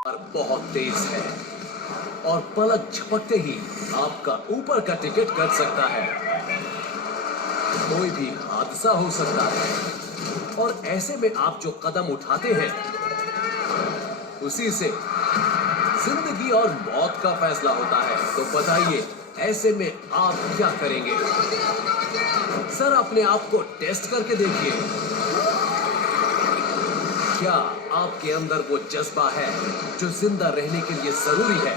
और बहुत तेज है और पलक झपकते ही आपका ऊपर का टिकट कट सकता है। कोई भी हादसा हो सकता है और ऐसे में आप जो कदम उठाते हैं उसी से जिंदगी और मौत का फैसला होता है। तो बताइए, ऐसे में आप क्या करेंगे? सर, अपने आप को टेस्ट करके देखिए। क्या आपके अंदर वो जज्बा है जो जिंदा रहने के लिए जरूरी है?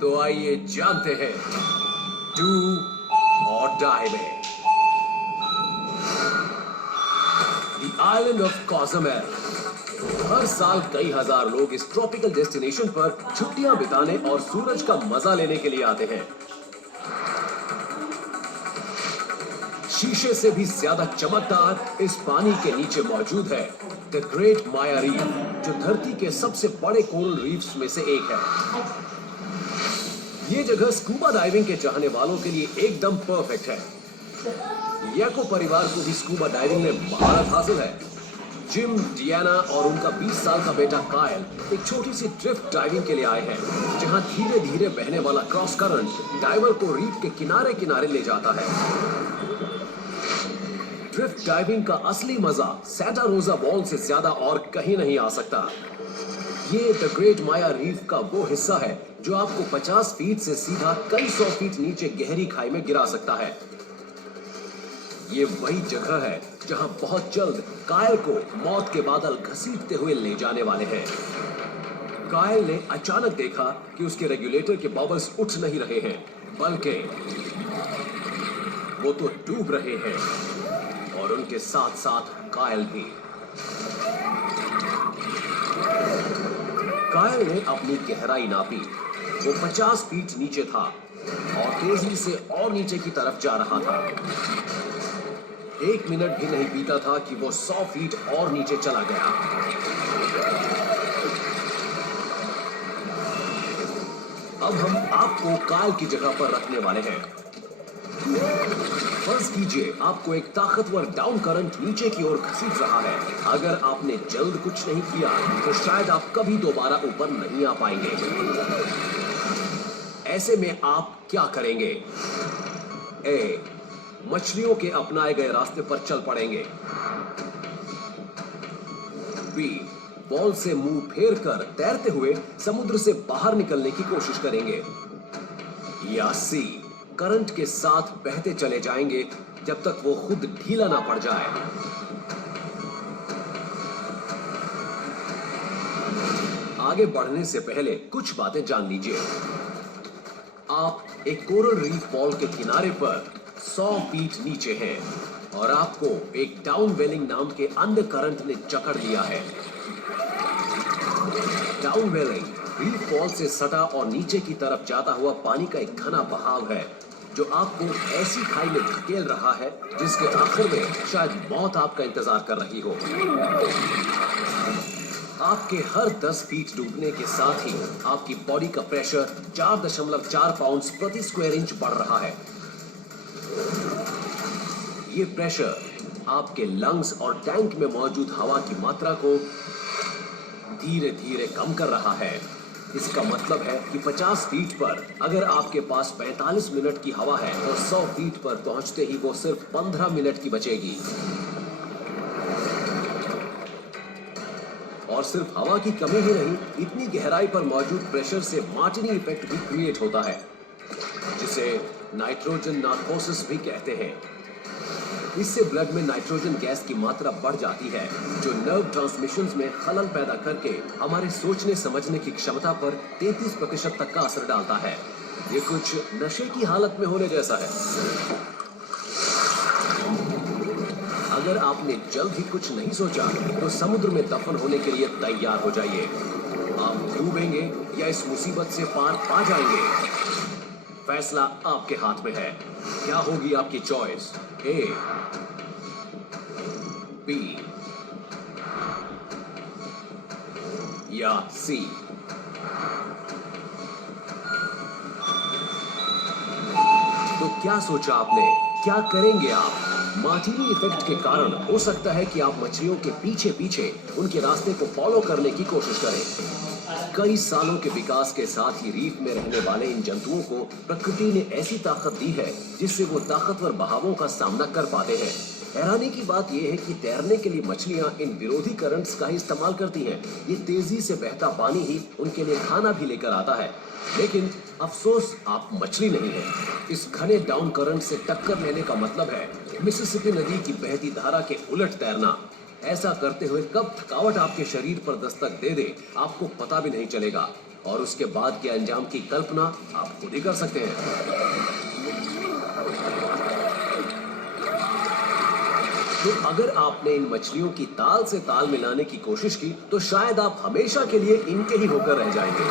तो आइए जानते हैं डू और डाई में। The island of Cozumel. हर साल कई हजार लोग इस ट्रॉपिकल डेस्टिनेशन पर छुट्टियां बिताने और सूरज का मजा लेने के लिए आते हैं। शीशे से भी ज्यादा चमकदार इस पानी के नीचे मौजूद है द ग्रेट माया रीफ, जो धरती के सबसे बड़े कोरल रीफ्स में से एक है। ये जगह स्कूबा डाइविंग के चाहने वालों के लिए एकदम परफेक्ट है। याको परिवार को भी स्कूबा डाइविंग में महारत हासिल है। जिम, डियाना और उनका 20 साल का बेटा कायल एक छोटी सी ड्रिफ्ट डाइविंग के लिए आए हैं, जहां धीरे धीरे बहने वाला क्रॉस करंट डाइवर को रीफ के किनारे किनारे ले जाता है। ड्रिफ्ट डाइविंग का असली मजा सैंटा रोजा वॉल से ज्यादा और कहीं नहीं आ सकता। ये द ग्रेट माया रीफ का वो हिस्सा है जो आपको 50 फीट से सीधा कई 100 फीट नीचे गहरी खाई में गिरा सकता है। ये वही जगह है जहां बहुत जल्द कायल को मौत के बादल घसीटते हुए ले जाने वाले हैं। कायल ने अचानक देखा कि उसके रेगुलेटर के बबल्स उठ नहीं रहे हैं, बल्कि वो तो डूब रहे हैं और उनके साथ साथ कायल भी। कायल ने अपनी गहराई नापी। वो 50 फीट नीचे था और तेजी से और नीचे की तरफ जा रहा था। 1 मिनट भी नहीं बीता था कि वो 100 फीट और नीचे चला गया। अब हम आपको कायल की जगह पर रखने वाले हैं। फर्ज कीजिए आपको एक ताकतवर डाउन करंट नीचे की ओर घसीट रहा है। अगर आपने जल्द कुछ नहीं किया तो शायद आप कभी दोबारा ऊपर नहीं आ पाएंगे। ऐसे में आप क्या करेंगे? ए, मछलियों के अपनाए गए रास्ते पर चल पड़ेंगे। बी, बॉल से मुंह फेर कर तैरते हुए समुद्र से बाहर निकलने की कोशिश करेंगे। या सी, करंट के साथ बहते चले जाएंगे जब तक वो खुद ढीला ना पड़ जाए। आगे बढ़ने से पहले कुछ बातें जान लीजिए। आप एक कोरल रीफ बॉल के किनारे पर 100 फीट नीचे हैं और आपको एक डाउन वेलिंग नाम के अंडर करंट ने जकड़ लिया है। डाउन वेलिंग रीफ बॉल से सटा और नीचे की तरफ जाता हुआ पानी का एक घना बहाव है जो आपको ऐसी खाई में धकेल रहा है जिसके आखिर में शायद मौत आपका इंतजार कर रही हो। आपके हर 10 फीट डूबने के साथ ही आपकी बॉडी का प्रेशर 4.4 पाउंड्स प्रति स्क्वायर इंच बढ़ रहा है। ये प्रेशर आपके लंग्स और टैंक में मौजूद हवा की मात्रा को धीरे धीरे कम कर रहा है। इसका मतलब है कि 50 फीट पर अगर आपके पास 45 मिनट की हवा है तो 100 फीट पर पहुंचते ही वो सिर्फ 15 मिनट की बचेगी। और सिर्फ हवा की कमी ही नहीं, इतनी गहराई पर मौजूद प्रेशर से मार्टिनी इफेक्ट भी क्रिएट होता है, जिसे नाइट्रोजन नार्कोसिस भी कहते हैं। इससे ब्लड में नाइट्रोजन गैस की मात्रा बढ़ जाती है जो नर्व ट्रांसमिशंस में खलल पैदा करके हमारे सोचने समझने की क्षमता पर 33% तक का असर डालता है। ये कुछ नशे की हालत में होने जैसा है। अगर आपने जल्द ही कुछ नहीं सोचा तो समुद्र में दफन होने के लिए तैयार हो जाइए। आप डूबेंगे या इस मुसीबत से पार पा जाएंगे, फैसला आपके हाथ में है। क्या होगी आपकी चॉइस? ए, बी या सी? तो क्या सोचा आपने? क्या करेंगे आप? मार्टिनी इफेक्ट के कारण हो सकता है कि आप मछलियों के पीछे पीछे उनके रास्ते को फॉलो करने की कोशिश करें। कई सालों के विकास के साथ ही रीफ में रहने वाले इन जंतुओं को प्रकृति ने ऐसी ताकत दी है जिससे वो ताकतवर बहावों का सामना कर पाते हैं। हैरानी की बात यह है कि तैरने के लिए मछलियां इन विरोधी करंट्स का ही इस्तेमाल करती हैं। ये तेजी से बहता पानी ही उनके लिए खाना भी लेकर आता है। लेकिन अफसोस, आप मछली नहीं हैं। इस घने डाउन करंट से टक्कर लेने का मतलब है मिसिसिपी नदी की बहती धारा के उलट तैरना। ऐसा करते हुए कब थकावट आपके शरीर पर दस्तक दे दे, आपको पता भी नहीं चलेगा, और उसके बाद के अंजाम की कल्पना आप खुद ही कर सकते हैं। तो अगर आपने इन मछलियों की ताल से ताल मिलाने की कोशिश की तो शायद आप हमेशा के लिए इनके ही होकर रह जाएंगे।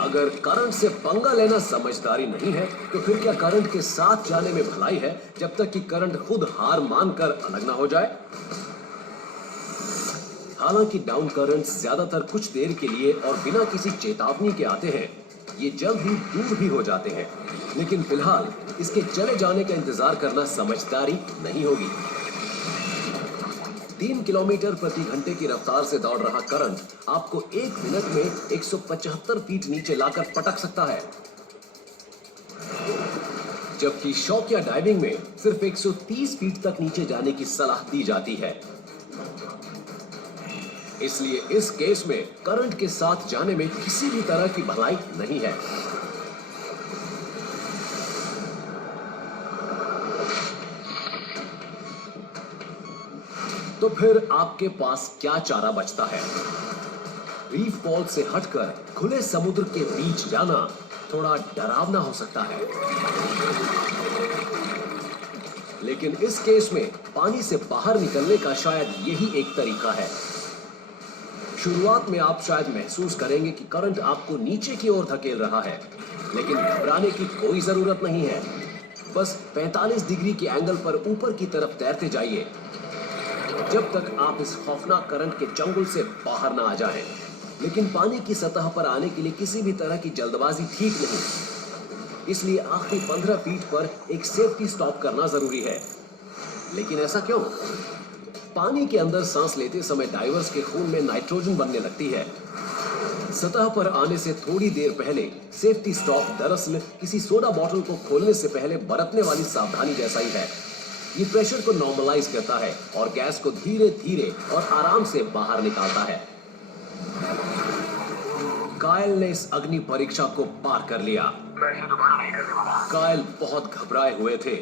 अगर करंट से पंगा लेना समझदारी नहीं है तो फिर क्या करंट के साथ जाने में भलाई है, जब तक कि करंट खुद हार मानकर अलग ना हो जाए। हालांकि डाउन करंट्स ज्यादातर कुछ देर के लिए और बिना किसी चेतावनी के आते हैं, ये जल्द ही दूर भी हो जाते हैं, लेकिन फिलहाल इसके चले जाने का इंतजार करना समझदारी नहीं होगी। 3 किलोमीटर प्रति घंटे की रफ्तार से दौड़ रहा करंट आपको 1 मिनट में 175 फीट नीचे लाकर पटक सकता है, जबकि शॉक या डाइविंग में सिर्फ 130 फीट तक नीचे जाने की सलाह दी जाती है। इसलिए इस केस में करंट के साथ जाने में किसी भी तरह की भलाई नहीं है। तो फिर आपके पास क्या चारा बचता है? रीफ वॉल से हटकर खुले समुद्र के बीच जाना थोड़ा डरावना हो सकता है, लेकिन इस केस में पानी से बाहर निकलने का शायद यही एक तरीका है। शुरुआत में आप शायद महसूस करेंगे कि करंट आपको नीचे की ओर धकेल रहा है, लेकिन घबराने की कोई जरूरत नहीं है। बस 45 डिग्री के एंगल पर ऊपर की तरफ तैरते जाइए जब तक आप इस खौफनाक करंट के चंगुल से बाहर ना आ जाएं। लेकिन पानी की सतह पर आने के लिए किसी भी तरह की जल्दबाजी ठीक नहीं, इसलिए आखिरी 15 फीट पर एक सेफ्टी स्टॉप करना जरूरी है। लेकिन ऐसा क्यों? पानी के अंदर सांस लेते समय डाइवर्स के खून में नाइट्रोजन बनने लगती है। सतह पर आने से थोड़ी देर पहले सेफ्टी स्टॉप दरअसल किसी सोडा बोतल को खोलने से पहले बरतने वाली सावधानी जैसा ही है। ये प्रेशर को नॉर्मलाइज करता है और गैस को धीरे धीरे और आराम से बाहर निकालता है। कायल ने इस अग्नि परीक्षा को पार कर लिया। मैं इसे दोबारा नहीं करने वाला। कायल बहुत घबराए हुए थे,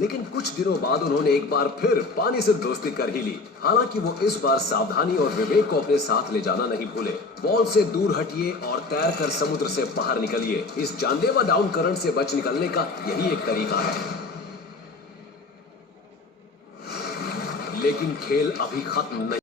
लेकिन कुछ दिनों बाद उन्होंने एक बार फिर पानी से दोस्ती कर ही ली। हालांकि वो इस बार सावधानी और विवेक को अपने साथ ले जाना नहीं भूले। वॉल से दूर हटिए और तैरकर समुद्र से बाहर निकलिए। इस जानलेवा डाउन करंट से बच निकलने का यही एक तरीका है। लेकिन खेल अभी खत्म नहीं